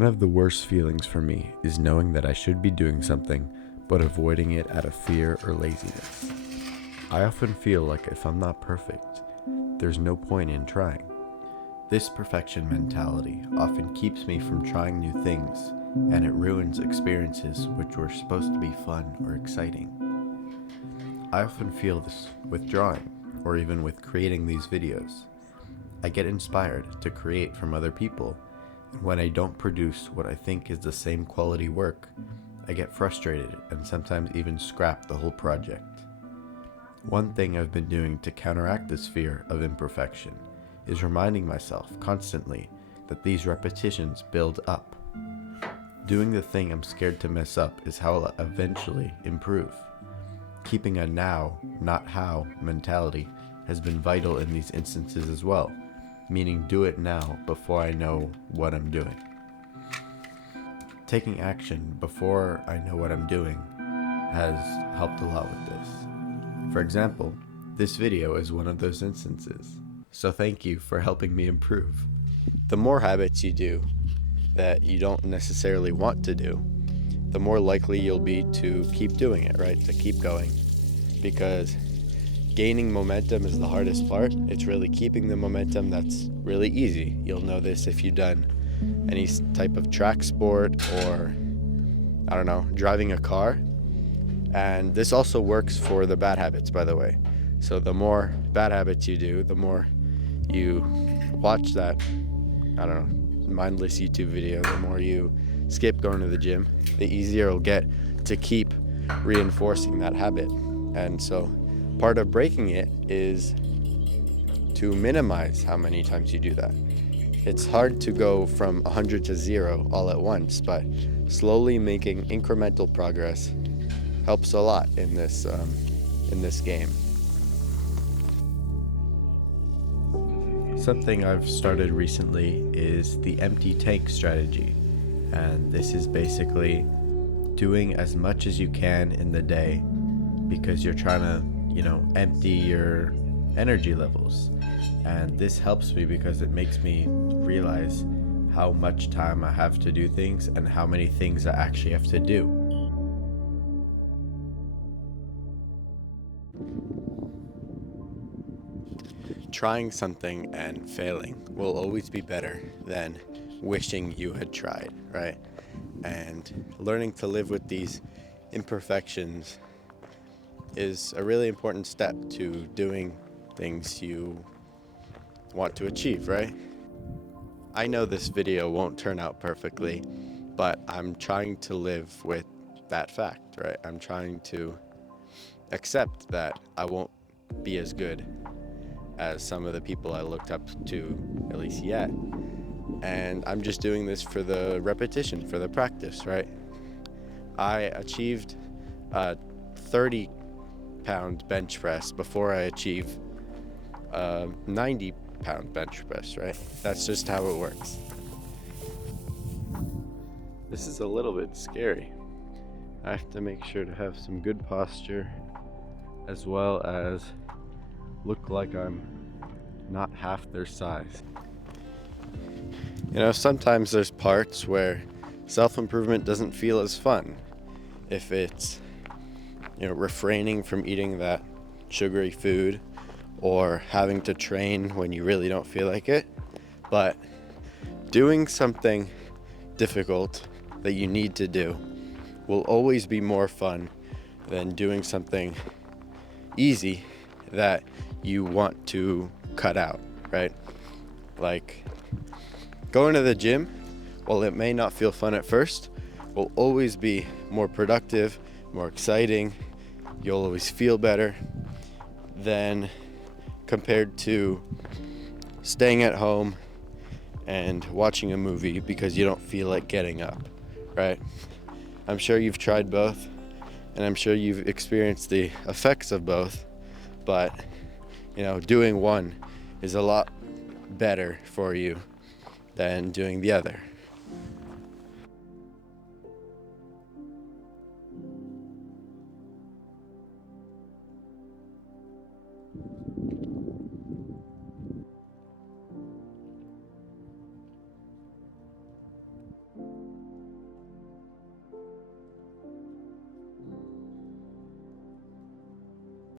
One of the worst feelings for me is knowing that I should be doing something, but avoiding it out of fear or laziness. I often feel like if I'm not perfect, there's no point in trying. This perfection mentality often keeps me from trying new things, and it ruins experiences which were supposed to be fun or exciting. I often feel this with drawing, or even with creating these videos. I get inspired to create from other people, and when I don't produce what I think is the same quality work, I get frustrated and sometimes even scrap the whole project. One thing I've been doing to counteract this fear of imperfection is reminding myself constantly that these repetitions build up. Doing the thing I'm scared to mess up is how I'll eventually improve. Keeping a now, not how mentality has been vital in these instances as well, meaning do it now before I know what I'm doing. Taking action before I know what I'm doing has helped a lot with this. For example, this video is one of those instances, so thank you for helping me improve. The more habits you do that you don't necessarily want to do, the more likely you'll be to keep doing it, right? To keep going. Because gaining momentum is the hardest part. It's really keeping the momentum that's really easy. You'll know this if you've done any type of track sport or, driving a car. And this also works for the bad habits, by the way. So the more bad habits you do, the more you watch that, mindless YouTube video, the more you skip going to the gym, the easier it'll get to keep reinforcing that habit. And so part of breaking it is to minimize how many times you do that. It's hard to go from 100 to 0 all at once, but slowly making incremental progress helps a lot in this game. Something I've started recently is the empty tank strategy, and this is basically doing as much as you can in the day because you're trying to, empty your energy levels. And this helps me because it makes me realize how much time I have to do things and how many things I actually have to do. Trying something and failing will always be better than wishing you had tried, right? And learning to live with these imperfections is a really important step to doing things you want to achieve, right? I know this video won't turn out perfectly, but I'm trying to live with that fact, right? I'm trying to accept that I won't be as good as some of the people I looked up to, at least yet. And I'm just doing this for the repetition, for the practice, right? I achieved a 30-pound bench press before I achieve a 90-pound bench press, right? That's just how it works. This is a little bit scary. I have to make sure to have some good posture, as well as look like I'm not half their size. Sometimes there's parts where self-improvement doesn't feel as fun. If it's, refraining from eating that sugary food or having to train when you really don't feel like it. But doing something difficult that you need to do will always be more fun than doing something easy that you want to cut out, right? Like going to the gym, while it may not feel fun at first, will always be more productive, more exciting. You'll always feel better than compared to staying at home and watching a movie because you don't feel like getting up, right? I'm sure you've tried both, and I'm sure you've experienced the effects of both, but doing one is a lot better for you than doing the other.